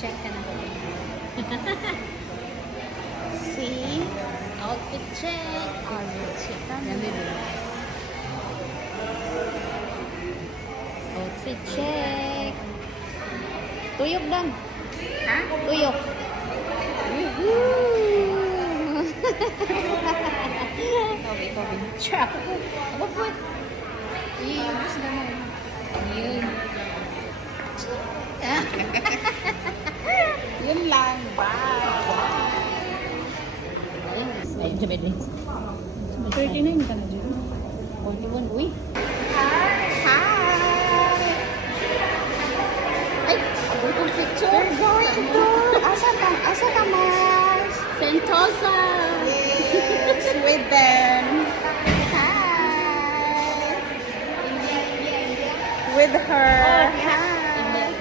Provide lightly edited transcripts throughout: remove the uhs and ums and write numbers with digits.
check ka na. See? Outfit check. Outfit check. Ganda din. Outfit check. Tuyok lang. Ha? Tuyok. Okay, okay. Check. Aba po. Iibos na mo. Yun. Yun lang. Bye. Ay, jabed rin. 39 ka na dyan. 41. Uy. Hi! Ay, abot kong picture. We're going to... Asa ka, Mars? Sentosa. Yes, with them. Hi! With her. Hi!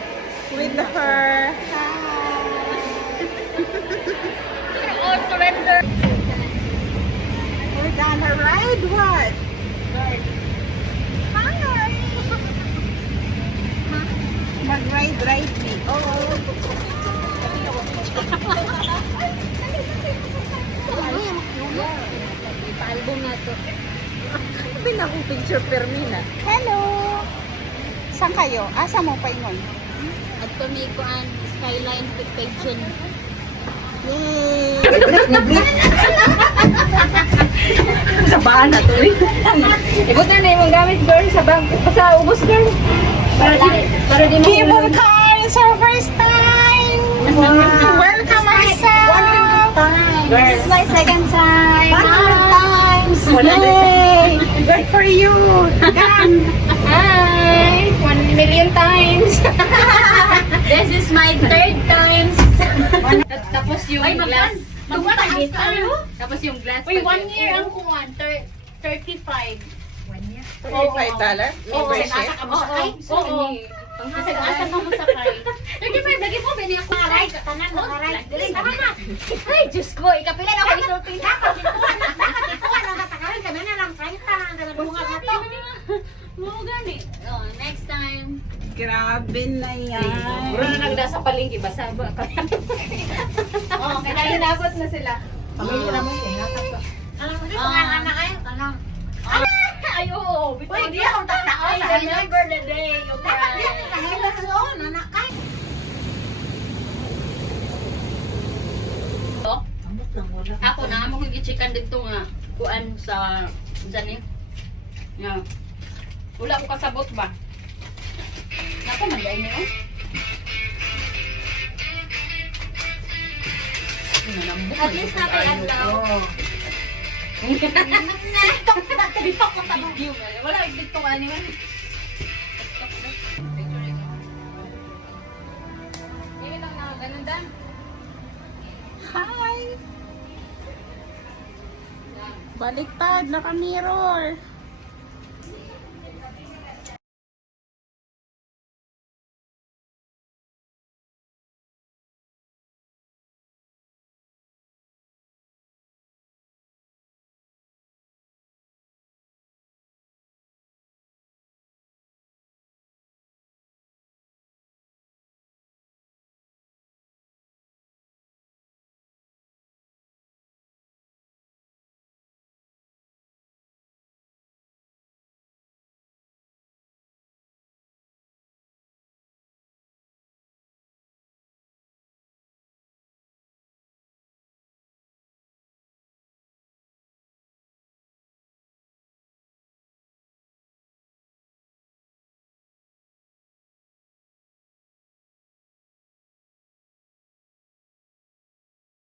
With her. Hi! Oh, surrender. We're gonna ride what? Hi! Mag-ride me. Oh. Ipa-album na to. Bin akong picture permina. Hello! Saan kayo? Asa mo pa ingon? At tumikuan, skyline vacation. Yay! Sabaan na to eh. Ikutan na yung gamit girl sa bag. Sa ubos girl. Para di Cable car is our first time! Welcome myself! Girl. This is my second time. 100 times! 100 Yay! Good for you! Gan! Hi! 1,000,000 times. This is my third time. Tapos yung glass. Magpapagit Tapos yung glass. Uy, 1 year ang kuwan. 35. $35? Membership? Oo. Pangkasag-asa mo mo sakay. 35 lagi po, bini ako aray. Tanan mo aray. Dili tama na. Ay, Diyos ko, ikapila na ako isulti na. Nakatikuan na natakaran kami na lang 30 na bunga na to. Mo gani. Oh, next time. Grabe na yan. Bro na nagda sa palengke basa ba ka. Oh, kailangan Inabot na sila. Pamilya naman yung nakaka. Alam mo, anak kayo, tanong. Ay, oo. Uy, di akong tatao sa remember the day you cried. Ako na mo kung i-checkan dito nga kuan sa dyan nga wala ko kasabot ba ako manday niyo at least na tayo adlaw wala dito ka niyo ganun dan. Hi! Baliktad, naka-mirror.